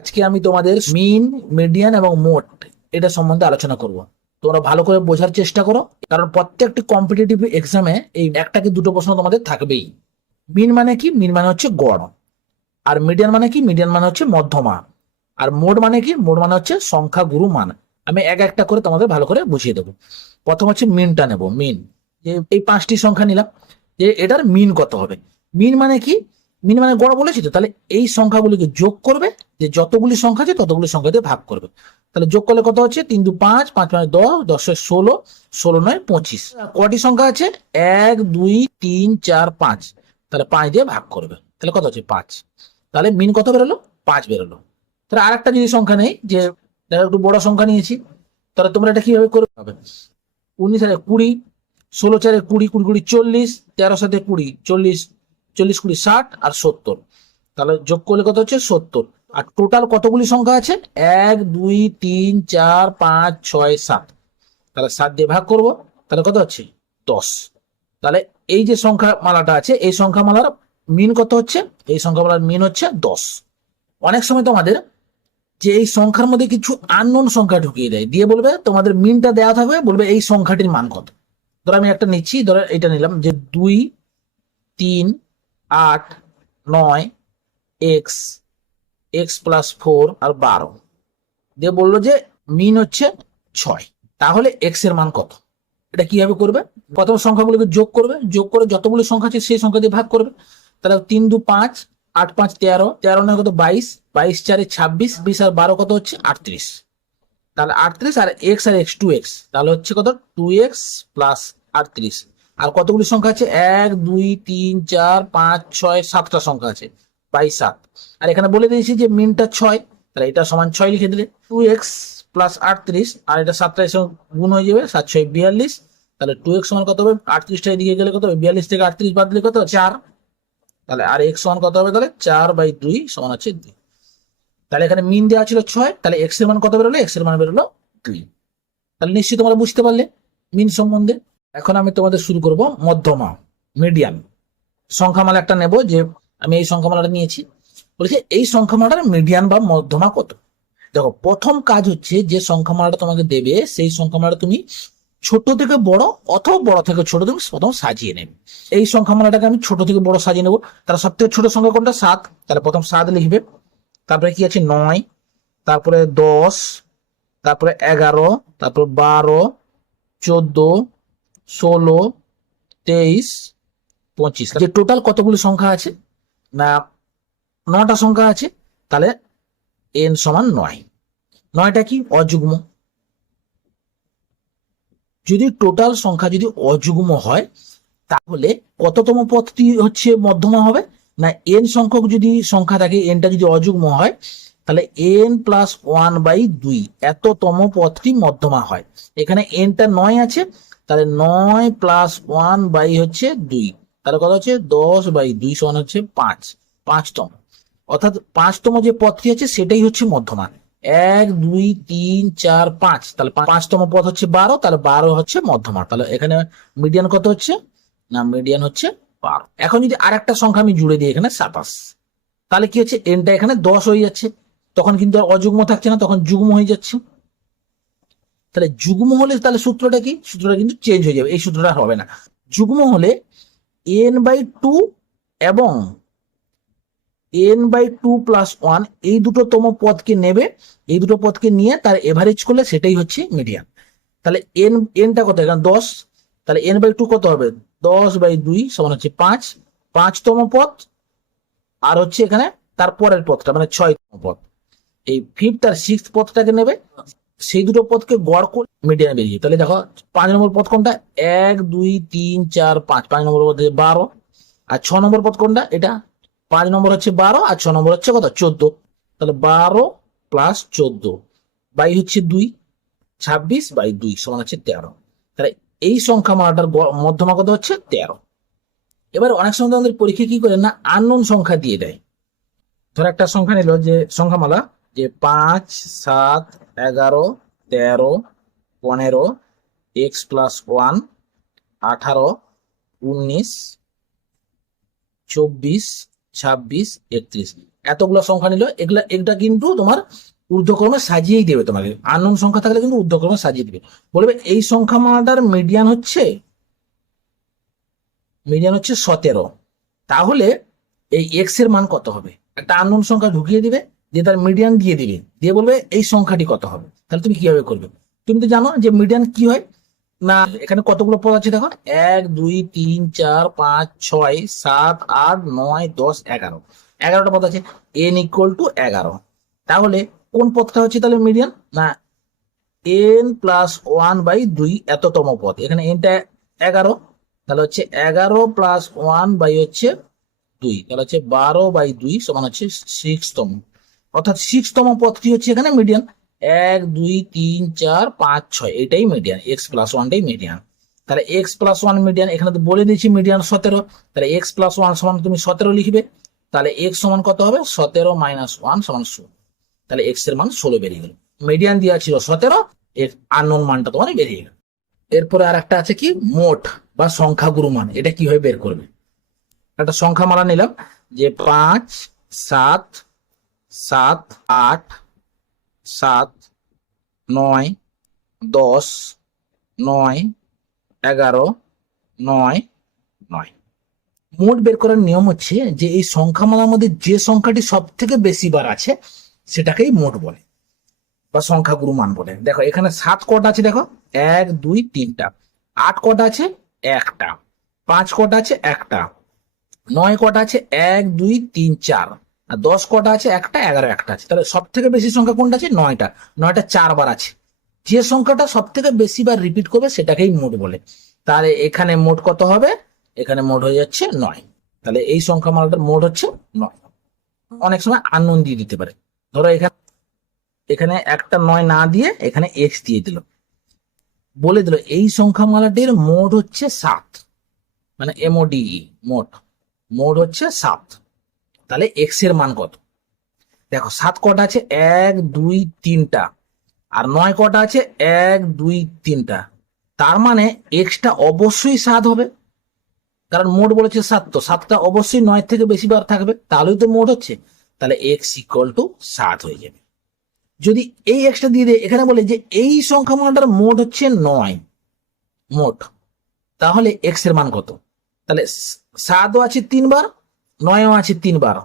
আজকে আমি তোমাদের মিন মিডিয়ান এবং মোট এটা সম্বন্ধে আলোচনা করব। তোমরা ভালো করে বোঝার চেষ্টা করো, কারণ প্রত্যেকটি কম্পিটিটিভ এক্সামে এই একটা কি দুটো প্রশ্ন তোমাদের থাকবেই। মিন মানে কি? মিন মানে হচ্ছে গড়। আর মিডিয়ান মানে কি? মিডিয়ান মানে হচ্ছে মধ্যমা। আর মোড মানে কি? মোড মানে হচ্ছে সংখ্যা গুরু মান। আমি এক একটা করে তোমাদের ভালো করে বুঝিয়ে দেবো। প্রথম হচ্ছে মিনটা নেব। মিন যে এই পাঁচটি সংখ্যা নিলাম। যে এটার মিন কত হবে? মিন মানে কি? মিন মানে গড় বলেছি তো, তাহলে এই সংখ্যাগুলিকে যোগ করবে, যে যতগুলি সংখ্যা আছে ততগুলি সংখ্যা দিয়ে ভাগ করবে। তাহলে যোগ করলে কত হচ্ছে? তিন দু পাঁচ পাঁচ পাঁচ দশ, দশে ষোলো ষোলো নয় পঁচিশ। কটি সংখ্যা আছে? এক, দুই, তিন, চার, পাঁচ। তাহলে পাঁচ দিয়ে ভাগ করবে। তাহলে কত হচ্ছে? পাঁচ। তাহলে মিন কত বেরোলো? পাঁচ বেরোলো। তাহলে আর একটা যদি সংখ্যা নেই, যে একটু বড় সংখ্যা নিয়েছি, তাহলে তোমরা এটা কীভাবে করবে? হবে। উনিশ হাজার কুড়ি, ষোলো চারে কুড়ি কুড়ি কুড়ি চল্লিশ, তেরো সাথে কুড়ি, চল্লিশ চল্লিশ কুড়ি ষাট আর সত্তর। তাহলে যোগ করলে কত হচ্ছে? সত্তর। আর টোটাল কতগুলি সংখ্যা আছে? এক, দুই, তিন, চার, পাঁচ, ছয়, সাত। তাহলে সাত দিয়ে ভাগ করব, তাহলে কত হচ্ছে? দশ। তাহলে এই যে সংখ্যা মালাটা আছে, এই সংখ্যা মালার মিন কত হচ্ছে? এই সংখ্যা মালার মিন হচ্ছে দশ। অনেক সময় তোমাদের যে এই সংখ্যার মধ্যে কিছু আননোন সংখ্যা ঢুকিয়ে দেয়, দিয়ে বলবে তোমাদের মিনটা দেওয়া থাকবে, বলবে এই সংখ্যাটির মান কত। ধরো আমি একটা নিচ্ছি, ধরো এটা নিলাম যে দুই, তিন আট, নয় এক্স এক্স প্লাস ফোর আর বারো। দিয়ে বলল যে মিন হচ্ছে ছয়। তাহলে এক্সের মান কত? এটা কীভাবে করবে? প্রথম সংখ্যাগুলোকে যোগ করবে। যোগ করে যতগুলো সংখ্যা আছে সেই সংখ্যা দিয়ে ভাগ করবে। তাহলে তিন, দু, পাঁচ, আট, পাঁচ, তেরো। তেরো, নয় কত? বাইশ। বাইশ, চারে ছাব্বিশ। বিশ আর বারো কত হচ্ছে? আটত্রিশ। তাহলে আটত্রিশ আর এক্স আর এক্স টু এক্স তাহলে হচ্ছে কত? টু এক্স প্লাস আটত্রিশ। আর কতগুলি সংখ্যা আছে? এক, দুই, তিন, চার, পাঁচ, ছয়, সাতটা সংখ্যা আছে। বাই সাত। আর এখানে বলে দিয়েছি যে মিনটা ছয়, তাহলে এটা সমান ছয় লিখে দিলে টু এক্স প্লাস আটত্রিশ, আর এটা সাতটা এসে গুণ হয়ে যাবে সাত ছয় বিয়াল্লিশ, তাহলে টু এক্স সমান কত হবে? আটত্রিশটা এদিকে গেলে কত হবে? বিয়াল্লিশ থেকে আটত্রিশ বাদ দিলে কত? চার। তাহলে আর এক্স সমান কত হবে তাহলে? চার বাই দুই সমান হচ্ছে দুই। তাহলে এখানে মিন দেওয়া ছিল ছয়, তাহলে এক্সের মান কত বেরোলো? এক্সের মান বেরোলো দুই। তাহলে নিশ্চয়ই তোমরা বুঝতে পারলে মিন সম্বন্ধে। এখন আমি তোমাদের শুরু করব মধ্যমা মিডিয়ান সংখ্যামালা একটা নেব যে আমি এই সংখ্যামালাটা নিয়েছি। বলেছে, এই সংখ্যামালার মিডিয়ান বা মধ্যমা কত? দেখো, প্রথম কাজ হচ্ছে যে সংখ্যামালাটা তোমাকে দেবে, সেই সংখ্যামালাটা তুমি ছোট থেকে বড় অথবা বড় থেকে ছোট তুমি প্রথম সাজিয়ে নেবে। এই সংখ্যামালাটাকে আমি ছোট থেকে বড় সাজিয়ে নেব। তার সব থেকে ছোট সংখ্যা কোনটা? সাত। তাহলে প্রথম সাত লিখবে। তারপরে কি আছে? নয়। তারপরে দশ। তারপরে এগারো। তারপর বারো। চোদ্দ। ষোলো, তেইশ, পঁচিশ। যে টোটাল কতগুলো সংখ্যা আছে? না নটা সংখ্যা আছে, তাহলে এন সমান নয়। নয়টা কি? অযুগ্ম। যদি টোটাল সংখ্যা যদি অযুগ্ম হয়, তাহলে কততম পথটি হচ্ছে মধ্যমা হবে? না এন সংখ্যক যদি সংখ্যা থাকে এনটা যদি অযুগ্ম হয় তাহলে এন প্লাস ওয়ান বাই দুই, এততম পথটি মধ্যমা হয়। এখানে এনটা নয় আছে, তাহলে নয় প্লাস ওয়ান বাই হচ্ছে দুই। তাহলে কত হচ্ছে? দশ বাই দুই সমান হচ্ছে পাঁচ, পাঁচতম। অর্থাৎ পাঁচতম যে পথটি আছে, সেটাই হচ্ছে মধ্যমা। এক, দুই, তিন, চার, পাঁচ, তাহলে পাঁচতম পথ হচ্ছে বারো, তাহলে বারো হচ্ছে মধ্যমা। তাহলে এখানে মিডিয়ান কত হচ্ছে? না মিডিয়ান হচ্ছে বারো। এখন যদি আর একটা সংখ্যা আমি জুড়ে দিই এখানে সাতাশ, তাহলে কি হচ্ছে? এনটা এখানে দশ হয়ে যাচ্ছে। তখন কিন্তু অযুগ্ম থাকছে না, তখন যুগ্ম হয়ে যাচ্ছে। তাহলে যুগ্ম হলে তাহলে সূত্রটা কি? সূত্রটা কিন্তু চেঞ্জ হয়ে যাবে, এই সূত্রটা হবে না। যুগ্ম হলে এন বাই টু এবং n by two plus one এই দুটো তম পদকে নেবে, এই দুটো পদকে নিয়ে তার এভারেজ করলে সেটাই হচ্ছে মিডিয়ান তাহলে এন এনটা কত এখানে দশ, তাহলে এন বাই টু কত হবে? দশ বাই দুই সমান হচ্ছে পাঁচ। পাঁচতম পদ, আর হচ্ছে এখানে তার পরের পদটা মানে ছয়তম পদ। এই ফিফথ আর সিক্স পদটাকে নেবে, সেই দুটো পদকে গড় করে মিডিয়ান বেরিয়ে তাহলে দেখো, পাঁচ নম্বর পদ কোনটা? এক, দুই, তিন, চার, পাঁচ। পাঁচ নম্বর পদ বারো। আর ছ নম্বর পদ কোনটা? এটা পাঁচ নম্বর হচ্ছে বারো, আর ছ নম্বর হচ্ছে কত? চোদ্দ। তাহলে বারো প্লাস চোদ্দ বাই হচ্ছে দুই, ছাব্বিশ বাই দুই সমান হচ্ছে তেরো। তাহলে এই সংখ্যা মানাটার মধ্যমা কত হচ্ছে? তেরো। এবার অনেক সময় আমাদের পরীক্ষা কি করে? না আননোন সংখ্যা দিয়ে দেয়। ধর একটা সংখ্যা নিল যে সংখ্যামালা যে পাঁচ, সাত, এগারো, তেরো, পনেরো, এক্স প্লাস ওয়ান, আঠারো, উনিশ, চব্বিশ, ছাব্বিশ, একত্রিশ। এতগুলো সংখ্যা নিল, এগুলা এটা কিন্তু তোমার ঊর্ধ্বক্রমে সাজিয়েই দেবে তোমাকে। আননোন সংখ্যা থাকলে কিন্তু ঊর্ধ্বক্রমে সাজিয়ে দেবে। বলবে এই সংখ্যা মালাটার মিডিয়ান হচ্ছে মিডিয়ান হচ্ছে সতেরো। তাহলে এই এক্সের মান কত হবে? একটা আননোন সংখ্যা ঢুকিয়ে দিবে। দিয়ে তার মিডিয়ান দিয়ে দিবে দিয়ে বলবে এই সংখ্যাটি কত হবে? তাহলে তুমি কীভাবে করবে? তুমি তো জানো যে মিডিয়ান কি হয়? না, এখানে কতগুলো পদ আছে দেখো? এক, দুই, তিন, চার, পাঁচ, ছয়, সাত, আট, নয়, দশ, এগারো। এগারোটা পদ আছে। এন ইকুয়াল টু এগারো। তাহলে কোন পদটা হচ্ছে তাহলে মিডিয়ান না এন প্লাস ওয়ান বাই দুই এততম পদ। এখানে এনটা এগারো। তাহলে হচ্ছে এগারো প্লাস ওয়ান বাই হচ্ছে দুই। তাহলে হচ্ছে বারো বাই দুই সমান হচ্ছে সিক্সতম অর্থাৎ সিক্সতম পথটি হচ্ছে এখানে মিডিয়ান এক, দুই, তিন, চার, পাঁচ, ছয়, এটাই মিডিয়ান এক্স প্লাস ওয়ানটাই মিডিয়ান তাহলে এক্স প্লাস ওয়ান মিডিয়ান এখানে তো বলে দিয়েছি মিডিয়ান সতেরো। তাহলে এক্স প্লাস ওয়ান সমান তুমি সতেরো লিখবে। তাহলে এক্স সমান কত হবে? সতেরো মাইনাস ওয়ান সমান ষোলো। তাহলে এক্সের মান ষোলো বেরিয়ে গেল। মিডিয়ান দেওয়া ছিল সতেরো, এর আননোন মানটা তোমার বেরিয়ে গেল। এরপরে আর একটা আছে কি? মোট বা সংখ্যাগুরু মান। এটা কীভাবে বের করবে? একটা সংখ্যা মালা নিলাম যে পাঁচ, সাত সাত, আট, সাত, নয়, দশ, নয়, এগারো, নয় নয়। মোট বের করার নিয়ম হচ্ছে যে এই সংখ্যামালার মধ্যে যে সংখ্যাটি সব থেকে বেশি বার আছে, সেটাকেই মোট বলে বা সংখ্যাগুরু মান বলে। দেখো, এখানে সাত কটা আছে দেখো? এক, দুই, তিনটা। আট কটা আছে? একটা। পাঁচ কটা আছে? একটা। নয় কটা আছে? এক, দুই, তিন, চার। আর দশ কটা আছে, একটা, এগারো, একটা আছে। তাহলে সব থেকে বেশি সংখ্যা কোনটা আছে? নয়টা। নয়টা চারবার আছে। যে সংখ্যাটা সব থেকে বেশি বার রিপিট করবে, সেটাকেই মোট বলে। তাহলে এখানে মোট কত হবে? এখানে মোট হয়ে যাচ্ছে নয়। তাহলে এই সংখ্যা মালাটার মোট হচ্ছে নয়। অনেক সময় আননোন দিয়ে দিতে পারে। ধরো এখানে এখানে একটা নয় না দিয়ে এখানে এক্স দিয়ে দিল। বলে দিল, এই সংখ্যা মালাটির মোট হচ্ছে সাত। মানে এমওডি মোট। মোট হচ্ছে সাত। তাহলে এক্সের মান কত? দেখো, সাত কটা আছে? এক, দুই, তিনটা। আর নয় কটা আছে? এক, দুই, তিনটা। তার মানে এক্সটা অবশ্যই সাত হবে। কারণ মোট বলেছে সাত তো। সাতটা অবশ্যই নয় থেকে বেশি বার থাকবে। তাহলেই তো মোট হচ্ছে। তাহলে এক্স ইকুয়াল টু সাত হয়ে যাবে। যদি এই এক্সটা দিয়ে দেয়, এখানে বলে যে এই সংখ্যা মানটার মোট হচ্ছে নয়। মোট। তাহলে এক্সের মান কত? তাহলে সাতও আছে তিনবার নয়ও আছে তিনবার।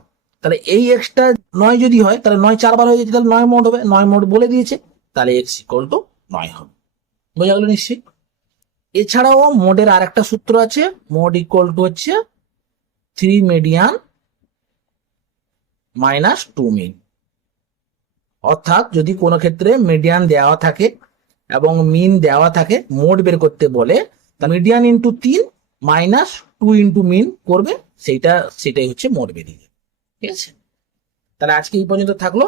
তাহলে এই এক্সটা নয় যদি হয়, তাহলে নয় চারবার হয়ে যেতে, তাহলে নয় মোট হবে। নয় মোট বলে দিয়েছে, তাহলে এক্স ইকুয়াল টু নয় হবে। বোঝা গেল নিশ্চয়ই এছাড়াও মোডের আর একটা সূত্র আছে মোড ইকুয়াল টু হচ্ছে three median minus two mean অর্থাৎ যদি কোনো ক্ষেত্রে মিডিয়ান দেওয়া থাকে এবং মিন দেওয়া থাকে মোড বের করতে বলে তা মিডিয়ান ইন্টু তিন মাইনাস টু ইন্টু মিন করবে, সেইটা, সেটাই হচ্ছে মোট বেরিয়ে যাবে। ঠিক আছে? তাহলে আজকে এই পর্যন্ত থাকল।